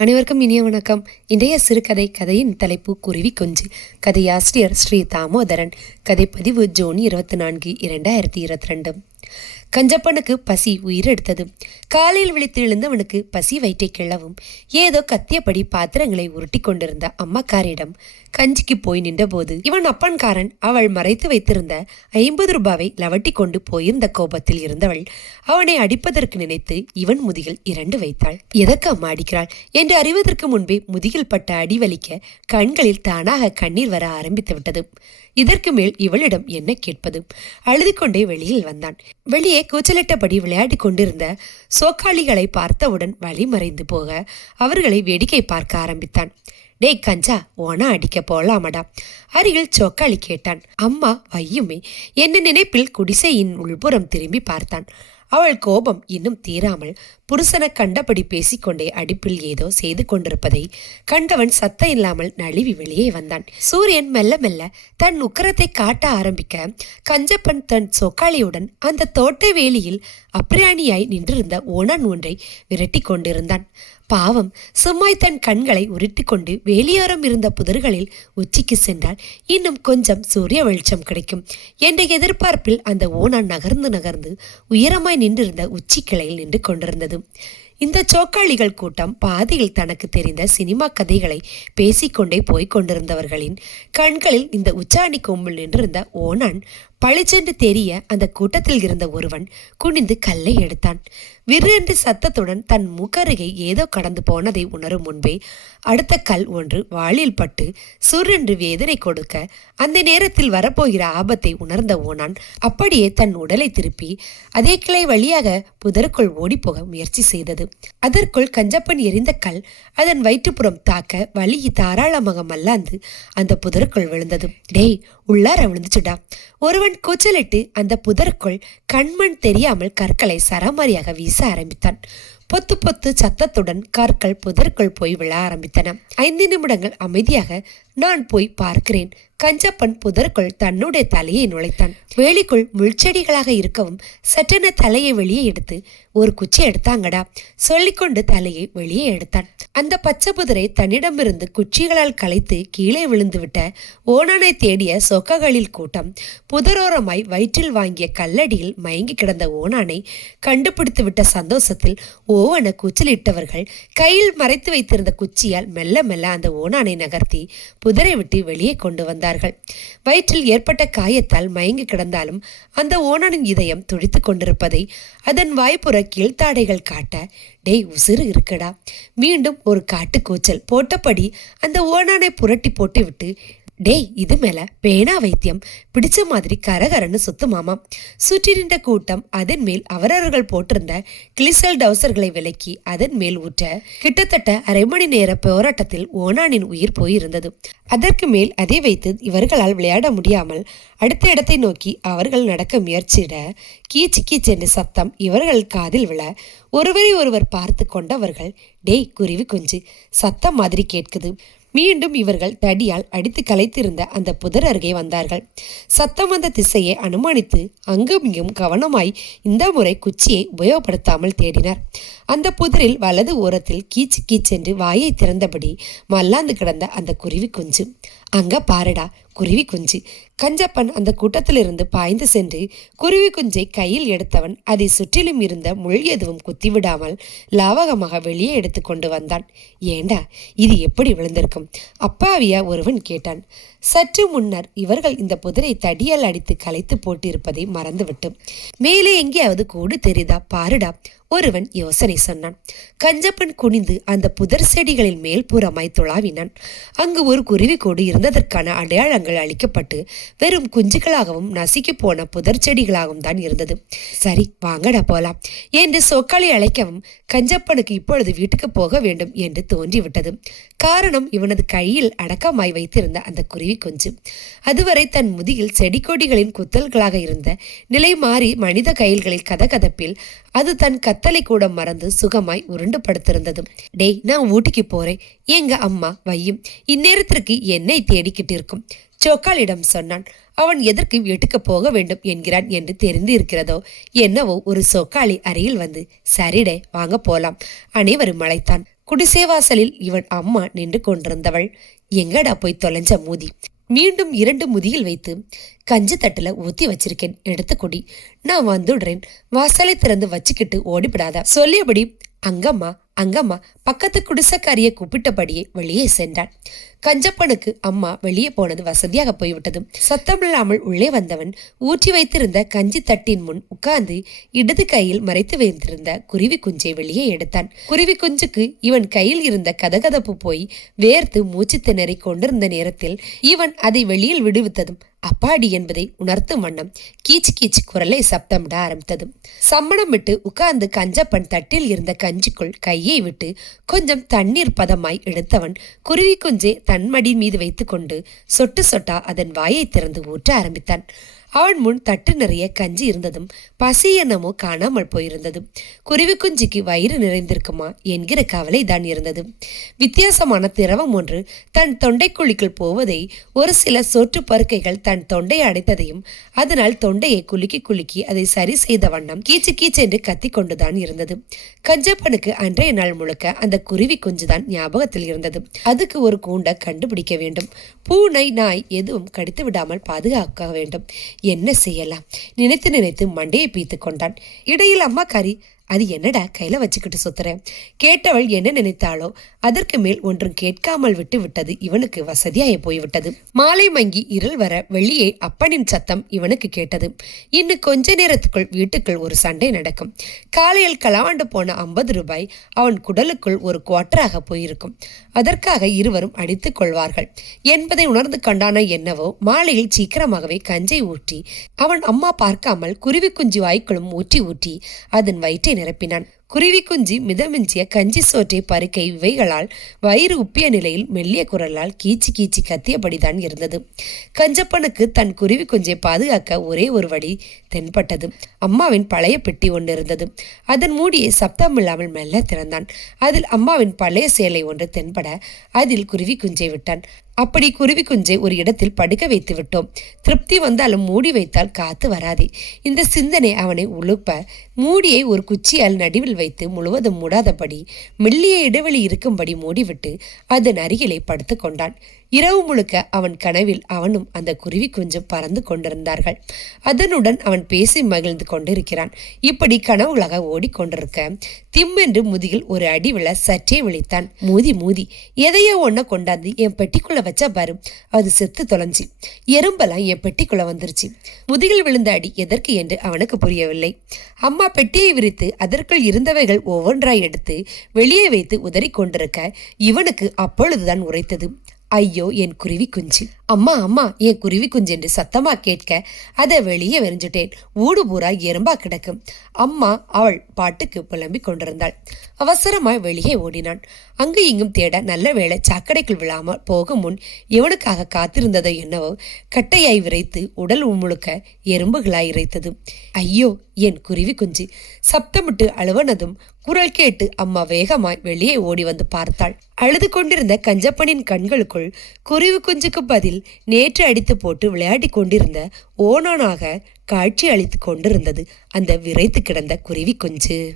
அனைவருக்கும் இனிய வணக்கம். இன்றைய சிறுகதை கதையின் தலைப்பு குருவி குஞ்சு. கதையாசிரியர் ஸ்ரீ தாமோதரன். கதைப்பதிவு ஜூன் இருபத்தி நான்கு இரண்டாயிரத்தி இருபத்தி ரெண்டு. கஞ்சப்பனுக்கு பசி உயிரெடுத்தது. காலையில் விழித்து எழுந்தவனுக்கு பசி வயிற்றை கிளவும் ஏதோ கத்தியபடி பாத்திரங்களை உருட்டி கொண்டிருந்த அம்மாக்காரிடம் கஞ்சிக்கு போய் நின்றபோது இவன் அப்பன்காரன். அவள் மறைத்து வைத்திருந்த ஐம்பது ரூபாவை லவட்டி கொண்டு போயிருந்த கோபத்தில் இருந்தவள். அவனை அடிப்பதற்கு நினைத்து இவன் முதுகில் இரண்டு வைத்தாள். எதற்கு அம்மா அடிக்கிறாள்? என்று அறிவதற்கு முன்பே முதுகில் பட்ட அடி வலிக்க கண்களில் தானாக கண்ணீர் வர ஆரம்பித்து விட்டது இதற்கு மேல் இவளிடம் என்ன கேட்பது? அழுது கொண்டே வெளியில் வந்தான். வெளியே கூச்சலிட்டபடி விளையாடிக் கொண்டிருந்த சோக்காளிகளை பார்த்தவுடன் வழி மறைந்து போக அவர்களை வேடிக்கை பார்க்க ஆரம்பித்தான். டேய் கஞ்சா ஓனா அடிக்க போலாமடா? அருகில் சொக்காளி கேட்டான். அம்மா வையுமே என்ன நினைப்பில் குடிசையின் உள்புறம் திரும்பி பார்த்தான். அவள் கோபம் இன்னும் தீராமல் புருஷனை கண்டபடி பேசிக்கொண்டே அடிப்பில் ஏதோ செய்து கொண்டிருப்பதை கண்டவன் சத்தம் இல்லாமல் நழுவி வெளியே வந்தான். சூரியன் மெல்ல மெல்ல தன் உக்கரத்தை காட்ட ஆரம்பிக்க கஞ்சப்பன் தன் சொக்காளியுடன் அந்த தோட்ட வேலியில் அப்ரியாணியாய் நின்றிருந்த ஓணன் ஒன்றை விரட்டி கொண்டிருந்தான். பாவம் சும்மாய் தன் கண்களை உருட்டிக்கொண்டு வெளியோரம் இருந்த புதர்களில் உச்சிக்கு சென்றால் இன்னும் கொஞ்சம் சூரிய வெளிச்சம் கிடைக்கும். என்ற எதிர்பார்ப்பில் அந்த ஓனான் நகர்ந்து நகர்ந்து உயரமாய் நின்றிருந்த உச்சி கிளையில் நின்று கொண்டிருந்தது. இந்த சோக்காளிகள் கூட்டம் பாதியில் தனக்கு தெரிந்த சினிமா கதைகளை பேசிக்கொண்டே போய்க் கொண்டிருந்தவர்களின் கண்களில் இந்த உச்சாணி கொம்பில் நின்றிருந்த ஓனான் பளிச்சென்று தெரிய அந்த கூட்டத்தில் இருந்த ஒருவன் குனிந்து கல்லை எடுத்தான். விற்றென்று சத்தத்துடன் தன் முக்கருகை ஏதோ கடந்து போனதை உணரும் முன்பே அடுத்த கல் ஒன்று வாளில் பட்டு சுரென்று வேதனை கொடுக்க அந்த நேரத்தில் வரப்போகிற ஆபத்தை உணர்ந்த ஓனான் அப்படியே தன் உடலை திருப்பி அதே கிளை வழியாக புதருக்குள் ஓடிப்போக முயற்சி செய்தது. அதற்குள் கஞ்சப்பன் எரிந்த கல் அதன் வயிற்றுப்புறம் தாக்க வலி தாராளமாக மல்லாந்து அந்த புதருக்குள் விழுந்தது. டேய் உள்ளார விழுந்துச்சுடா. ஒருவன் கூச்சலிட்டு அந்த புதருக்குள் கண்மண் தெரியாமல் கற்களை சரமாரியாக வீச ஆரம்பித்தான். பொத்து பொத்து சத்தத்துடன் கற்கள் புதற்குள் போய் விழ ஆரம்பித்தன. ஐந்து நிமிடங்கள் அமைதியாக நான் போய் பார்க்கிறேன். கஞ்சப்பன் புதற்குள் தன்னுடைய தலையை நுழைத்தான். வேலிக்குள் முள்செடிகளாக இருக்கவும் சட்டென தலையை வெளியே எடுத்து ஒரு குச்சி எடுத்தாங்கடா. சொல்லிக்கொண்டு தலையை வெளியே எடுத்தான். அந்த பச்சை புதரை தன்னிடமிருந்து குச்சிகளால் கலைத்து கீழே விழுந்து விட்ட ஓனானை தேடிய சொக்ககளில் கூட்டம் புதரோரமாய் வயிற்றில் வாங்கிய கல்லடியில் மயங்கி கிடந்த ஓனானை கண்டுபிடித்து விட்ட சந்தோஷத்தில் ஓவன கூச்சலிட்டவர்கள் கையில் மறைத்து வைத்திருந்த குச்சியால் மெல்ல மெல்ல அந்த ஓனானை நகர்த்தி புதரை விட்டு வெளியே கொண்டு வந்தார்கள். வயிற்றில் ஏற்பட்ட காயத்தால் மயங்கி கிடந்தாலும் அந்த ஓனானின் இதயம் துடித்து கொண்டிருப்பதை அதன் வாய்ப்புற கீழ்த்தாடைகள் காட்ட டேய் உசிறு இருக்கடா. மீண்டும் ஒரு காட்டு கூச்சல் போட்டபடி அந்த ஓனானை புரட்டி போட்டுவிட்டு டேய் இது மேல பேனா வைத்தியம். பிடிச்ச மாதிரி கரகரன்னு சுத்துமாமா சுற்றி நின்ற கூட்டம் அதன் மேல் அவரவர்கள் போட்டிருந்த கிளிசல் டவுசர்களை விலக்கி அதன் மேல் ஊற்ற கிட்டத்தட்ட அரை மணி நேர போராட்டத்தில் ஓனானின் உயிர் போயிருந்தது. அதற்கு மேல் அதை வைத்து இவர்களால் விளையாட முடியாமல் அடுத்த இடத்தை நோக்கி அவர்கள் நடக்க முயற்சியிட கீச்சு கீச்சென்று சத்தம் இவர்கள் காதில் விழ ஒருவரை ஒருவர் பார்த்து கொண்டவர்கள் டேய் குருவி குஞ்சு சத்தம் மாதிரி கேட்குது. மீண்டும் இவர்கள் தடியால் அடித்து கலைத்திருந்த அந்த புதர் அருகே வந்தார்கள். சத்தம் வந்த திசையை அனுமானித்து அங்கும் இங்கும் கவனமாய் இந்த முறை குச்சியை உபயோகப்படுத்தாமல் தேடினார். அந்த புதரில் வலது ஓரத்தில் கீச்சு கீச்சென்று வாயை திறந்தபடி மல்லாந்து கிடந்த அந்த குருவி குஞ்சு அங்க பாருடா குருவி குஞ்சு. கஞ்சப்பன் அந்த கூட்டத்திலிருந்து பாய்ந்து சென்று குருவி குஞ்சை கையில் எடுத்தவன் அதை சுற்றிலும் இருந்த முள் எதுவும் குத்திவிடாமல் லாவகமாக வெளியே எடுத்து கொண்டு வந்தான். ஏண்டா இது எப்படி விழுந்திருக்கும்? அப்பாவியா ஒருவன் கேட்டான். சற்று முன்னர் இவர்கள் இந்த புதரை தடியால் அடித்து கலைத்து போட்டிருப்பதை மறந்துவிட்டு. மேலே எங்கேயாவது கூடு தெரியுதா? பாருடா. ஒருவன் யோசனை சொன்னான். கஞ்சப்பன் குனிந்து அந்த புதர் செடிகளின் மேல் புறமாய் துளாவினான். அங்கு ஒரு குருவி கூடு இருந்ததற்கான அடையாளங்கள் அளிக்கப்பட்டு வெறும் குஞ்சுகளாகவும் நசுக்கி போன புதர் செடிகளாகவும் தான் இருந்தது. சரி வாங்கடா போலாம். என்று சொக்காளி அழைக்கவும் கஞ்சப்பனுக்கு இப்பொழுது வீட்டுக்கு போக வேண்டும் என்று தோன்றிவிட்டது. காரணம் இவனது கையில் அடக்கமாய் வைத்திருந்த அந்த குருவி குஞ்சு. அதுவரை தன் முதுகில் செடி கொடிகளின் குத்தல்களாக இருந்த நிலை மாறி மனித கைல்களில் கதகதப்பில் அது தன் கத்தலை கூட மறந்து சுகமாய் உருண்டு படுத்திருந்தது டேய் நான் ஊட்டிக்கு போறேன். எங்க அம்மா வையும். இந்நேரத்திற்கு என்னை தேடிக்கிட்டு இருக்கும். சோக்காலிடம் சொன்னான். அவன் எதற்கு வீட்டுக்கு போக வேண்டும் என்கிறான் என்று தெரிந்து இருக்கிறதோ என்னவோ ஒரு சொக்காளி அருகில் வந்து சரிடே வாங்க போலாம். அனைவரும் அழைத்தான். குடிசேவாசலில் இவன் அம்மா நின்று கொண்டிருந்தவள். எங்கடா போய் தொலைஞ்ச மூதி? மீண்டும் இரண்டு முதியில் வைத்து கஞ்சி தட்டுல ஊத்தி வச்சிருக்கேன். எடுத்து கொடி. நான் வந்துடுறேன். வாசலை திறந்து வச்சுக்கிட்டு ஓடிவிடாத சொல்லியபடி அங்கம்மா அங்கம்மா பக்கத்து குடிசைக்காரியை கூப்பிட்டபடியே வெளியே சென்றான். கஞ்சப்பனுக்கு அம்மா வெளியே போனது வசதியாக போய்விட்டது. சத்தமில்லாமல் உள்ளே வந்தவன் ஊற்றி வைத்திருந்த கஞ்சி தட்டின் முன் உட்கார்ந்து இடது கையில் மறைத்து வைத்திருந்த குருவி குஞ்சை வெளியே எடுத்தான். குருவி குஞ்சுக்கு இவன் கையில் இருந்த கதகதப்பு போய் வேர்த்து மூச்சு திணறி கொண்டிருந்த நேரத்தில் இவன் அதை வெளியில் விடுவித்ததும் அப்பாடி என்பதை உணர்த்தும் வண்ணம் கீச்சு கீச்சு குரலை சப்தமிட ஆரம்பித்தது. சம்மணம் விட்டு உட்கார்ந்து கஞ்சப்பன் தட்டில் இருந்த கஞ்சிக்குள் கையை விட்டு கொஞ்சம் தண்ணீர் பதமாய் எடுத்தவன் குருவி குஞ்சே தன்மடி மீது வைத்துக்கொண்டு சொட்டு சொட்டா அதன் வாயை திறந்து ஊற்ற ஆரம்பித்தான். அவன் முன் தட்டு நிறைய கஞ்சி இருந்ததும் பசி என்னமோ காணாமல் போயிருந்தது. குருவிக்குஞ்சிக்கு வயிறு நிறைந்திருக்குமா என்கிற கவலை தான் இருந்தது. வித்தியாசமான திரவம் ஒன்று தன் தொண்டைக்குழிக்குள் போவதை ஒரு சில சொற்று பருக்கைகள் தன் தொண்டை அடைத்ததையும் அதனால் தொண்டையை குலுக்கி குலுக்கி அதை சரி செய்த வண்ணம் கீச்சு கீச்சென்று கத்தி கொண்டுதான் இருந்தது. கஞ்சப்பனுக்கு அன்றைய நாள் முழுக்க அந்த குருவி குஞ்சுதான் ஞாபகத்தில் இருந்தது. அதுக்கு ஒரு கூண்டை கண்டுபிடிக்க வேண்டும். பூனை நாய் எதுவும் கடித்து விடாமல் பாதுகாக்க வேண்டும். என்ன செய்யலாம்? நினைத்து நினைத்து மண்டையை பீத்து கொண்டான். இடையில் அம்மா கறி அது என்னடா கையில வச்சுக்கிட்டு சுத்துறேன் கேட்டவள் என்ன நினைத்தாளோ அதற்கு மேல் ஒன்றும் கேட்காமல் விட்டு விட்டது இவனுக்கு வசதியாய போய்விட்டது. மாலை மங்கி இருள் வர வெளியே அப்பனின் சத்தம் இவனுக்கு கேட்டது. இன்னும் கொஞ்ச நேரத்துக்குள் வீட்டுக்குள் ஒரு சண்டை நடக்கும். காலையில் கலாண்டு போன ஐம்பது ரூபாய் அவன் குடலுக்குள் ஒரு குவாட்டராக போயிருக்கும். அதற்காக இருவரும் அடித்துக் கொள்வார்கள். என்பதை உணர்ந்து கண்டான என்னவோ மாலையில் சீக்கிரமாகவே கஞ்சை ஊற்றி அவன் அம்மா பார்க்காமல் குருவி குஞ்சு வாய்க்குளும் ஊற்றி ஊற்றி அதன் வயிற்றை நிரப்பினான். குருவி குஞ்சி மிதமிஞ்சிய கஞ்சி சோற்றை பருக்க இவைகளால் வயிறு உப்பிய நிலையில் மெல்லிய குரலால் கீச்சி கீச்சி கத்தியபடிதான் இருந்தது. கஞ்சப்பனுக்கு தன் குருவி குஞ்சை பாதுகாக்க ஒரே ஒரு வழி தென்பட்டது. அம்மாவின் பழைய பெட்டி ஒன்று இருந்தது. அதன் மூடியை சப்தமில்லாமல் மெல்ல திறந்தான். அதில் அம்மாவின் பழைய சேலை ஒன்று தென்பட அதில் குருவி குஞ்சை விட்டான். அப்படி குருவி குஞ்சை ஒரு இடத்தில் படுக்க வைத்து விட்டோம். திருப்தி வந்தாலும் மூடி வைத்தால் காத்து வராதே. இந்த சிந்தனை அவனை உழுப்ப மூடியை ஒரு குச்சியால் நடுவில் வைத்து முழுவதும் மூடாதபடி மெல்லிய இடைவெளி இருக்கும்படி மூடிவிட்டு அதன் அருகிலே படுத்து கொண்டான். இரவு முழுக்க அவன் கனவில் அவனும் அந்த குருவி குஞ்சும் பறந்து கொண்டிருந்தார்கள். அதனுடன் அவன் பேசி மகிழ்ந்து கொண்டிருக்கிறான். இப்படி கனவுகளாக ஓடிக்கொண்டிருக்க திம்மென்று முதுகில் ஒரு அடி விழ சற்றே விழித்தான். மூதி மூதி எதையோ ஒன்ன கொண்டாந்து என் பெட்டிக்குள்ள வச்சா பாரு அது செத்து தொலைஞ்சி. எறும்பெல்லாம் என் பெட்டிக்குள்ள வந்துருச்சு. முதுகில் விழுந்த அடி எதற்கு என்று அவனுக்கு புரியவில்லை. அம்மா பெட்டியை விரித்து அதற்குள் இருந்தவைகள் ஒவ்வொன்றாய் எடுத்து வெளியே வைத்து உதறி கொண்டிருக்க இவனுக்கு அப்பொழுதுதான் உரைத்தது. ஐயோ என் குருவி குஞ்சு. அம்மா அம்மா என் குருவி குஞ்சு என்று சத்தமா கேட்க அதை வெளியே வெறிஞ்சிட்டேன் ஊடு பூரா எறும்பா கிடக்கும் அம்மா அவள் பாட்டுக்கு புலம்பிக் கொண்டிருந்தாள். அவசரமாய் வெளியே ஓடினான். அங்கு இங்கும் தேட நல்ல வேளை சாக்கடைக்குள் விழாமல் போகும் முன் எவனுக்காக காத்திருந்ததோ என்னவோ கட்டையாய் விரைத்து உடல் முழுக்க எறும்புகளாய் இறைத்தது. ஐயோ என் குருவி குஞ்சு! சப்தமிட்டு அழுவனதும் குரல் கேட்டு அம்மா வேகமாய் வெளியே ஓடி வந்து பார்த்தாள். அழுது கொண்டிருந்த கஞ்சப்பனின் கண்களுக்குள் குருவி குஞ்சுக்கு பதில் நேற்று அடித்து போட்டு விளையாடி கொண்டிருந்த ஓனானாக காட்சி அளித்து கொண்டிருந்தது. அந்த விரைத்து கிடந்த குருவி குஞ்சு.